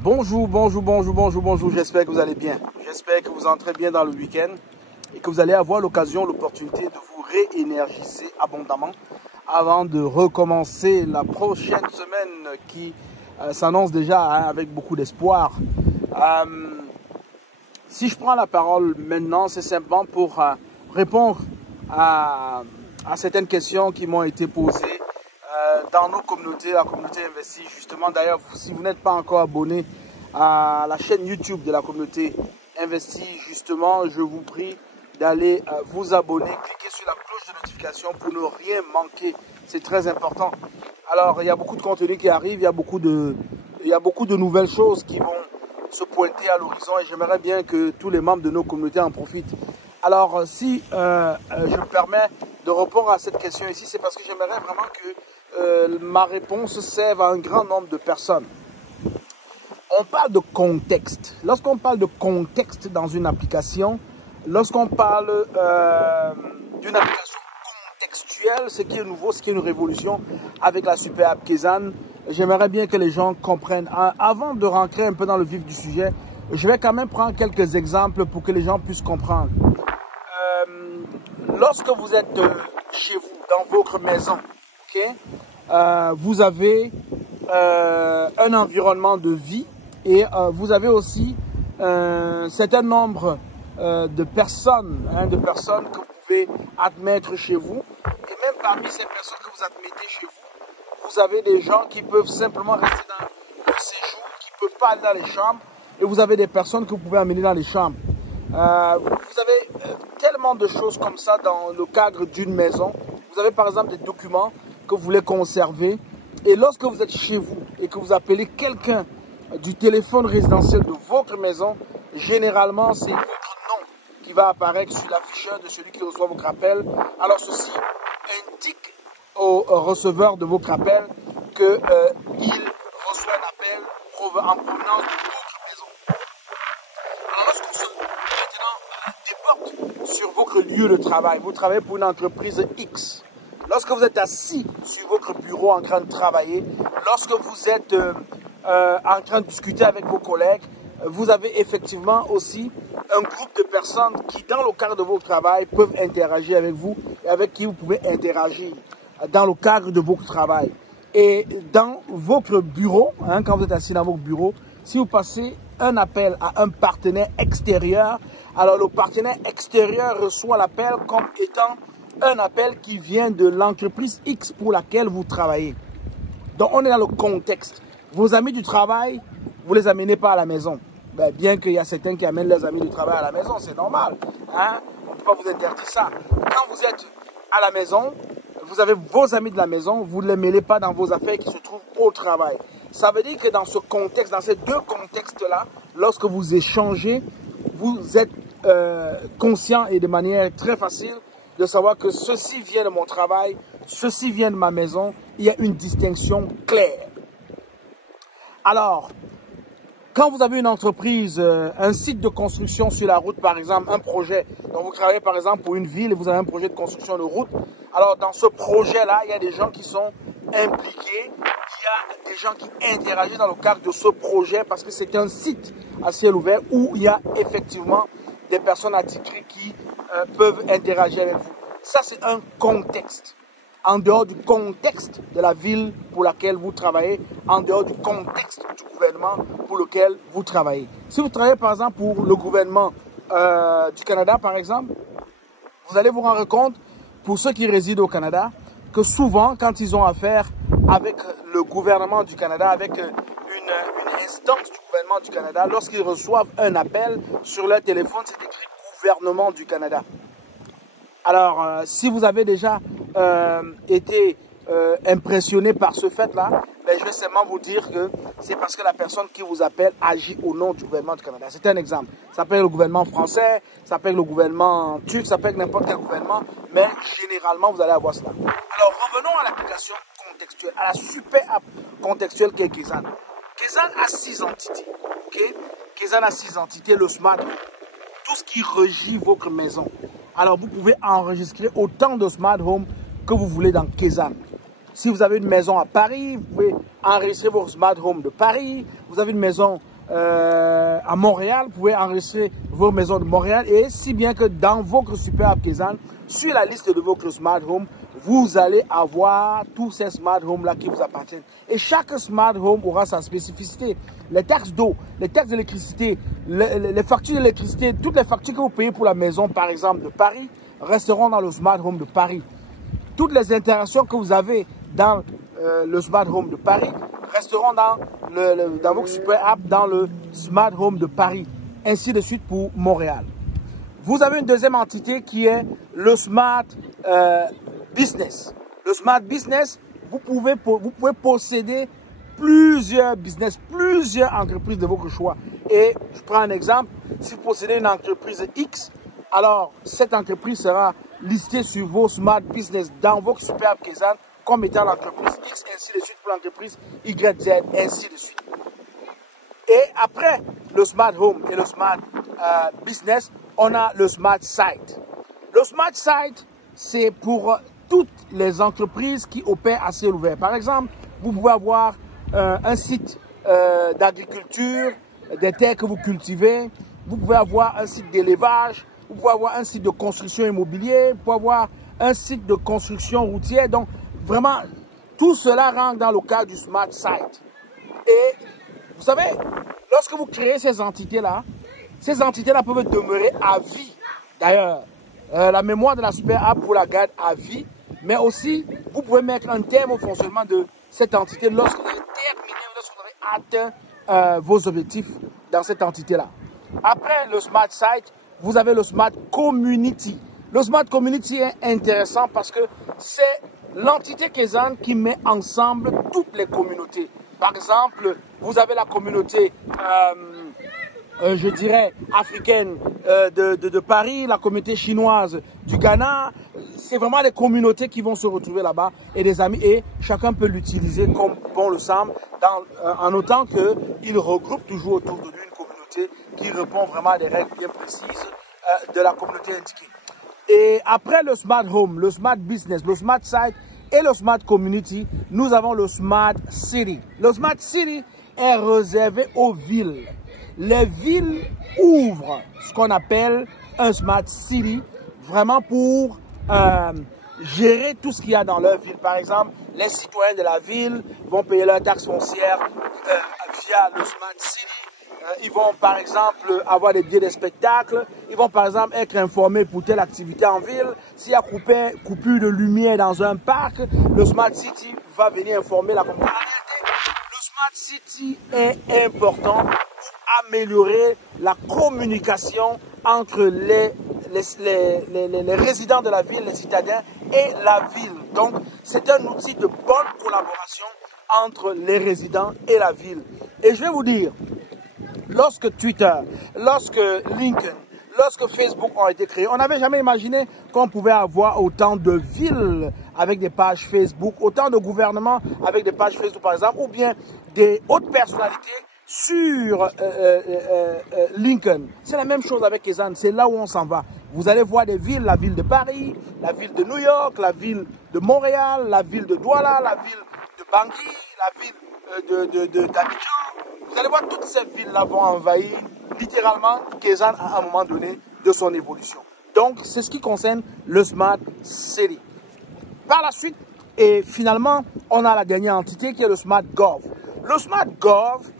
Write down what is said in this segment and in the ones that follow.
Bonjour, j'espère que vous allez bien. J'espère que vous entrez bien dans le week-end et que vous allez avoir l'opportunité de vous réénergiser abondamment avant de recommencer la prochaine semaine qui s'annonce déjà avec beaucoup d'espoir. Si je prends la parole maintenant, c'est simplement pour répondre à certaines questions qui m'ont été posées dans nos communautés, la communauté investie. Justement, d'ailleurs, si vous n'êtes pas encore abonné à la chaîne YouTube de la communauté investie, justement, je vous prie d'aller vous abonner, cliquez sur la cloche de notification pour ne rien manquer. C'est très important. Alors, il y a beaucoup de contenu qui arrive, il y a beaucoup de nouvelles choses qui vont se pointer à l'horizon et j'aimerais bien que tous les membres de nos communautés en profitent. Alors, si je me permets de répondre à cette question ici, c'est parce que j'aimerais vraiment que ma réponse serve à un grand nombre de personnes. On parle de contexte. Lorsqu'on parle de contexte dans une application, lorsqu'on parle d'une application contextuelle, ce qui est nouveau, ce qui est une révolution avec la super app Kezan, j'aimerais bien que les gens comprennent. Avant de rentrer un peu dans le vif du sujet, je vais quand même prendre quelques exemples pour que les gens puissent comprendre. Lorsque vous êtes chez vous, dans votre maison, okay, vous avez un environnement de vie et vous avez aussi un certain nombre de personnes que vous pouvez admettre chez vous. Et même parmi ces personnes que vous admettez chez vous, vous avez des gens qui peuvent simplement rester dans le séjour, qui ne peuvent pas aller dans les chambres. Et vous avez des personnes que vous pouvez amener dans les chambres. Vous avez tellement de choses comme ça dans le cadre d'une maison. Vous avez par exemple des documents que vous voulez conserver. Et lorsque vous êtes chez vous et que vous appelez quelqu'un du téléphone résidentiel de votre maison, généralement c'est votre nom qui va apparaître sur l'afficheur de celui qui reçoit votre appel. Alors ceci indique au receveur de votre appel qu'il reçoit un appel en provenance de votre maison. Alors lorsqu'on se déporte sur votre lieu de travail, vous travaillez pour une entreprise X. Lorsque vous êtes assis sur votre bureau en train de travailler, lorsque vous êtes en train de discuter avec vos collègues, vous avez effectivement aussi un groupe de personnes qui, dans le cadre de votre travail, peuvent interagir avec vous et avec qui vous pouvez interagir dans le cadre de votre travail. Et dans votre bureau, quand vous êtes assis dans votre bureau, si vous passez un appel à un partenaire extérieur, alors le partenaire extérieur reçoit l'appel comme étant un appel qui vient de l'entreprise X pour laquelle vous travaillez. Donc, on est dans le contexte. Vos amis du travail, vous ne les amenez pas à la maison. Ben, bien qu'il y a certains qui amènent leurs amis du travail à la maison, c'est normal. Hein? On ne peut pas vous interdire ça. Quand vous êtes à la maison, vous avez vos amis de la maison, vous ne les mêlez pas dans vos affaires qui se trouvent au travail. Ça veut dire que dans ce contexte, dans ces deux contextes-là, lorsque vous échangez, vous êtes conscient et de manière très facile de savoir que ceci vient de mon travail, ceci vient de ma maison. Il y a une distinction claire. Alors, quand vous avez une entreprise, un site de construction sur la route, par exemple, un projet, donc vous travaillez par exemple pour une ville et vous avez un projet de construction de route, alors dans ce projet-là, il y a des gens qui sont impliqués, il y a des gens qui interagissent dans le cadre de ce projet parce que c'est un site à ciel ouvert où il y a effectivement des personnes attitrées qui peuvent interagir avec vous. Ça, c'est un contexte. En dehors du contexte de la ville pour laquelle vous travaillez, en dehors du contexte du gouvernement pour lequel vous travaillez. Si vous travaillez par exemple pour le gouvernement du Canada, par exemple, vous allez vous rendre compte, pour ceux qui résident au Canada, que souvent, quand ils ont affaire avec le gouvernement du Canada, avec une instance du gouvernement du Canada, lorsqu'ils reçoivent un appel sur leur téléphone, c'est écrit gouvernement du Canada. Alors, si vous avez déjà été impressionné par ce fait-là, ben, je vais seulement vous dire que c'est parce que la personne qui vous appelle agit au nom du gouvernement du Canada. C'est un exemple. Ça peut être le gouvernement français, ça peut être le gouvernement turc, ça peut être n'importe quel gouvernement, mais généralement, vous allez avoir cela. Alors, revenons à l'application contextuelle, à la super app contextuelle qui est Kezan. Kezan a 6 entités. Okay? Kezan a 6 entités, le smart home, tout ce qui régit votre maison. Alors, vous pouvez enregistrer autant de smart home que vous voulez dans Kezan. Si vous avez une maison à Paris, vous pouvez enregistrer vos smart home de Paris. Vous avez une maison à Montréal, vous pouvez enregistrer vos maisons de Montréal. Et si bien que dans votre super app Kezan, sur la liste de votre smart home, vous allez avoir tous ces smart homes là qui vous appartiennent. Et chaque smart home aura sa spécificité. Les taxes d'eau, les taxes d'électricité, les factures d'électricité, toutes les factures que vous payez pour la maison, par exemple, de Paris, resteront dans le smart home de Paris. Toutes les interactions que vous avez dans le smart home de Paris resteront dans votre super app, dans le smart home de Paris. Ainsi de suite pour Montréal. Vous avez une deuxième entité qui est le Smart Business. Le Smart Business, vous pouvez posséder plusieurs business, plusieurs entreprises de votre choix. Et je prends un exemple, si vous possédez une entreprise X, alors cette entreprise sera listée sur vos Smart Business dans votre super app Kezan comme étant l'entreprise X, ainsi de suite pour l'entreprise YZ, ainsi de suite. Et après le Smart Home et le Smart Business, on a le Smart Site. Le Smart Site, c'est pour toutes les entreprises qui opèrent à ciel ouvert. Par exemple, vous pouvez avoir un site d'agriculture, des terres que vous cultivez. Vous pouvez avoir un site d'élevage. Vous pouvez avoir un site de construction immobilière. Vous pouvez avoir un site de construction routière. Donc, vraiment, tout cela rentre dans le cadre du Smart Site. Et vous savez, lorsque vous créez ces entités-là peuvent demeurer à vie. D'ailleurs, la mémoire de la super app vous la garde à vie. Mais aussi, vous pouvez mettre un terme au fonctionnement de cette entité lorsque vous avez terminé, lorsque vous avez atteint vos objectifs dans cette entité-là. Après le Smart Site, vous avez le Smart Community. Le Smart Community est intéressant parce que c'est l'entité Kezan qui met ensemble toutes les communautés. Par exemple, vous avez la communauté, je dirais, africaine de Paris, la communauté chinoise du Ghana. C'est vraiment les communautés qui vont se retrouver là-bas et des amis. Et chacun peut l'utiliser comme bon le semble, en autant qu'il regroupe toujours autour de lui une communauté qui répond vraiment à des règles bien précises de la communauté indiquée. Et après le Smart Home, le Smart Business, le Smart Site et le Smart Community, nous avons le Smart City. Le Smart City est réservé aux villes. Les villes ouvrent ce qu'on appelle un Smart City, vraiment pour gérer tout ce qu'il y a dans leur ville. Par exemple, les citoyens de la ville vont payer leurs taxes foncières via le Smart City. Ils vont par exemple avoir des billets de spectacle. Ils vont par exemple être informés pour telle activité en ville. S'il y a coupure de lumière dans un parc, le Smart City va venir informer la communauté. Le Smart City est important pour améliorer la communication entre les résidents de la ville, les citadins et la ville. Donc, c'est un outil de bonne collaboration entre les résidents et la ville. Et je vais vous dire, lorsque Twitter, lorsque LinkedIn, lorsque Facebook ont été créés, on n'avait jamais imaginé qu'on pouvait avoir autant de villes avec des pages Facebook, autant de gouvernements avec des pages Facebook par exemple, ou bien des hautes personnalités sur LinkedIn. C'est la même chose avec Kezan, c'est là où on s'en va. Vous allez voir des villes, la ville de Paris, la ville de New York, la ville de Montréal, la ville de Douala, la ville de Bangui, la ville d'Abidjan. Vous allez voir toutes ces villes-là vont envahir littéralement Kezan à un moment donné de son évolution. Donc, c'est ce qui concerne le Smart City. Par la suite, et finalement, on a la dernière entité qui est le Smart Gov. Le Smart Gov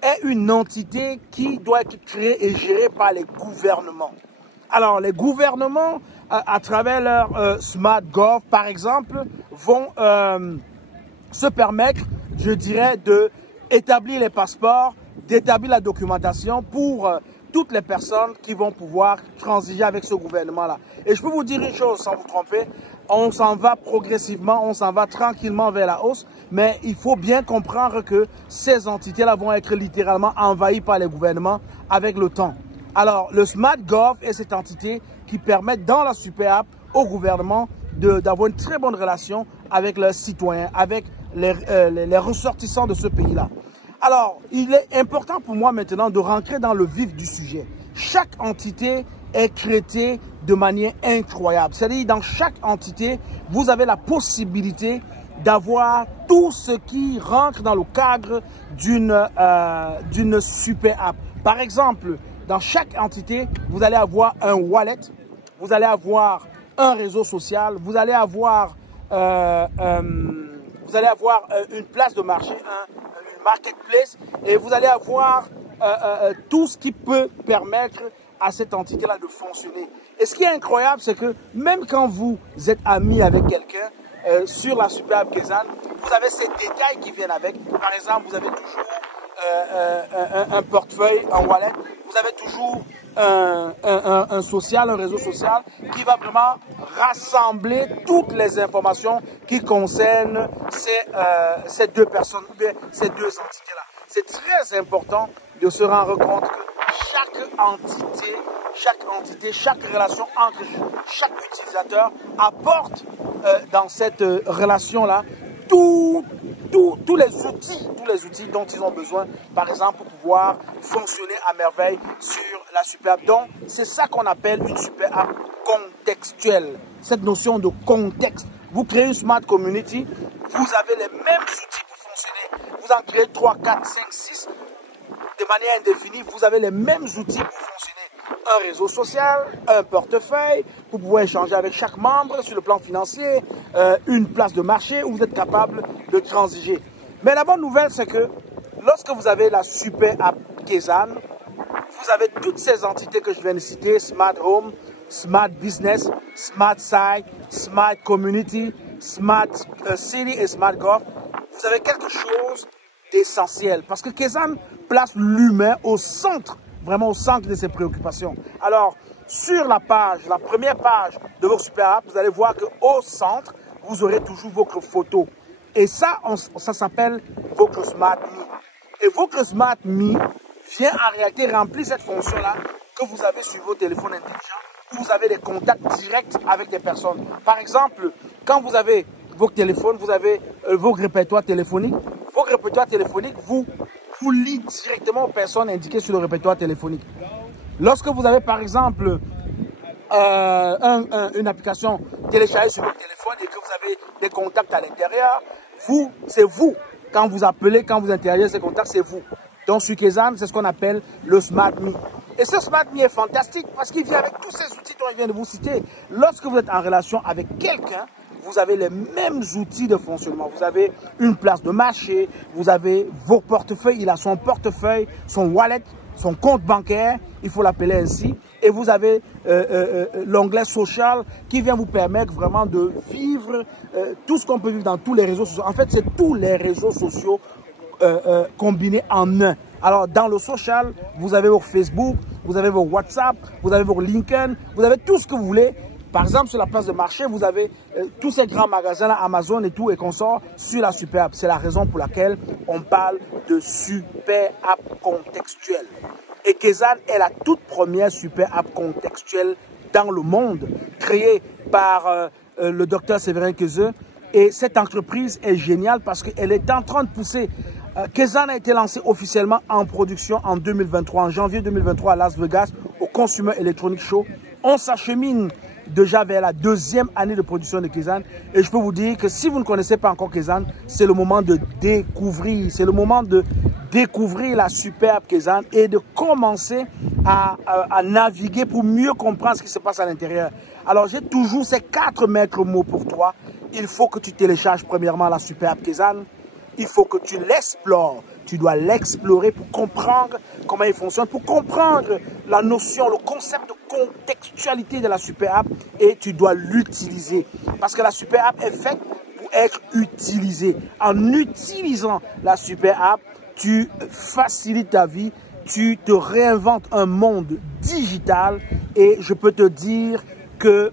est une entité qui doit être créée et gérée par les gouvernements. Alors, les gouvernements, à travers leur Smart Gov, par exemple, vont se permettre, je dirais, d'établir les passeports, d'établir la documentation pour toutes les personnes qui vont pouvoir transiger avec ce gouvernement-là. Et je peux vous dire une chose sans vous tromper, on s'en va progressivement, on s'en va tranquillement vers la hausse, mais il faut bien comprendre que ces entités-là vont être littéralement envahies par les gouvernements avec le temps. Alors, le Smart Gov est cette entité qui permet dans la super app au gouvernement d'avoir une très bonne relation avec leurs citoyens, avec les ressortissants de ce pays-là. Alors, il est important pour moi maintenant de rentrer dans le vif du sujet. Chaque entité est traitée de manière incroyable. C'est-à-dire, dans chaque entité, vous avez la possibilité d'avoir tout ce qui rentre dans le cadre d'une super app. Par exemple, dans chaque entité, vous allez avoir un wallet, vous allez avoir un réseau social, vous allez avoir une place de marché, une marketplace, et vous allez avoir tout ce qui peut permettre à cette entité-là de fonctionner. Et ce qui est incroyable, c'est que même quand vous êtes ami avec quelqu'un, sur la super app Kezan, vous avez ces détails qui viennent avec. Par exemple, vous avez toujours un portefeuille, un wallet, vous avez toujours un social, un réseau social qui va vraiment rassembler toutes les informations qui concernent ces deux personnes ou bien ces deux entités-là. C'est très important de se rendre compte que chaque entité, chaque relation entre chaque utilisateur apporte dans cette relation-là tous les outils dont ils ont besoin, par exemple, pour pouvoir fonctionner à merveille sur la super app. Donc, c'est ça qu'on appelle une super app contextuelle. Cette notion de contexte. Vous créez une smart community, vous avez les mêmes outils pour fonctionner. Vous en créez 3, 4, 5, 6 de manière indéfinie. Vous avez les mêmes outils pour fonctionner. Un réseau social, un portefeuille, vous pouvez échanger avec chaque membre sur le plan financier, une place de marché où vous êtes capable de transiger. Mais la bonne nouvelle, c'est que lorsque vous avez la super app Kezan, vous avez toutes ces entités que je viens de citer, Smart Home, Smart Business, Smart Site, Smart Community, Smart City et Smart Golf. Vous avez quelque chose d'essentiel parce que Kezan place l'humain au centre, vraiment au centre de ses préoccupations. Alors, sur la page, la première page de votre super app, vous allez voir qu'au centre, vous aurez toujours votre photo. Et ça, ça s'appelle votre Smart Me. Et votre Smart Me vient en réalité remplir cette fonction-là que vous avez sur vos téléphones intelligents, où vous avez des contacts directs avec des personnes. Par exemple, quand vous avez vos téléphones, vous avez vos répertoires téléphoniques. Vos répertoires téléphoniques, vous liez directement aux personnes indiquées sur le répertoire téléphonique. Lorsque vous avez par exemple une application téléchargée sur votre téléphone et que vous avez des contacts à l'intérieur, c'est vous. Quand vous appelez, quand vous interagissez ces contacts, c'est vous. Donc sur Kezan, c'est ce qu'on appelle le Smart Me. Et ce Smart Me est fantastique parce qu'il vient avec tous ces outils dont je viens de vous citer. Lorsque vous êtes en relation avec quelqu'un, vous avez les mêmes outils de fonctionnement. Vous avez une place de marché, vous avez vos portefeuilles, il a son portefeuille, son wallet, son compte bancaire, il faut l'appeler ainsi. Et vous avez l'onglet social qui vient vous permettre vraiment de vivre tout ce qu'on peut vivre dans tous les réseaux sociaux. En fait, c'est tous les réseaux sociaux combinés en un. Alors, dans le social, vous avez vos Facebook, vous avez vos WhatsApp, vous avez vos LinkedIn, vous avez tout ce que vous voulez. Par exemple, sur la place de marché, vous avez tous ces grands magasins, là, Amazon et tout, et consorts, sur la super app. C'est la raison pour laquelle on parle de super app contextuelle. Et Kezan est la toute première super app contextuelle dans le monde, créée par le docteur Séverin Quezeux. Et cette entreprise est géniale parce qu'elle est en train de pousser. Kezan a été lancé officiellement en production en 2023, en janvier 2023 à Las Vegas, au Consumer Electronics Show. On s'achemine déjà vers la deuxième année de production de Kezan. Et je peux vous dire que si vous ne connaissez pas encore Kezan, c'est le moment de découvrir. C'est le moment de découvrir la super app Kezan et de commencer à naviguer pour mieux comprendre ce qui se passe à l'intérieur. Alors, j'ai toujours ces 4 maîtres mots pour toi. Il faut que tu télécharges premièrement la super app Kezan. Il faut que tu l'explores. Tu dois l'explorer pour comprendre comment il fonctionne, pour comprendre la notion, le concept de contextualité de la super app et tu dois l'utiliser. Parce que la super app est faite pour être utilisée. En utilisant la super app, tu facilites ta vie, tu te réinventes un monde digital et je peux te dire que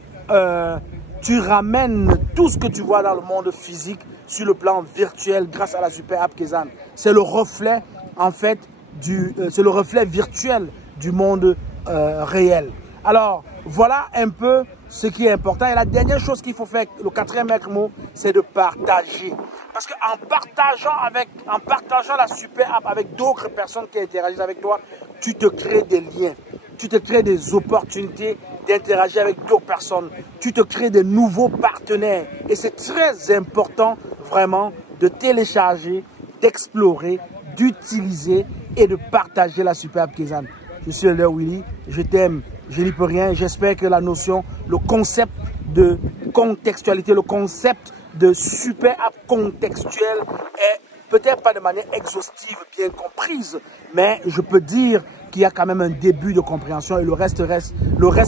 tu ramènes tout ce que tu vois dans le monde physique sur le plan virtuel grâce à la super app Kezan. C'est le reflet, en fait, c'est le reflet virtuel du monde réel. Alors, voilà un peu ce qui est important. Et la dernière chose qu'il faut faire, le 4e maître mot, c'est de partager. Parce qu'en partageant la super app avec d'autres personnes qui interagissent avec toi, tu te crées des liens. Tu te crées des opportunités d'interagir avec d'autres personnes. Tu te crées des nouveaux partenaires. Et c'est très important vraiment de télécharger, d'explorer, d'utiliser et de partager la superbe Kézanne. Je suis Elder Willy, je t'aime, je n'y peux rien. J'espère que la notion, le concept de contextualité, le concept de super app contextuel est peut-être pas de manière exhaustive, bien comprise, mais je peux dire qu'il y a quand même un début de compréhension et le reste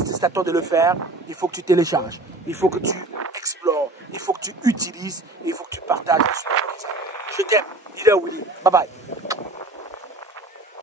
c'est à toi de le faire. Il faut que tu télécharges, il faut que tu explores, il faut que tu utilises, il faut que tu partages. Je t'aime, Leader Willy. Bye bye.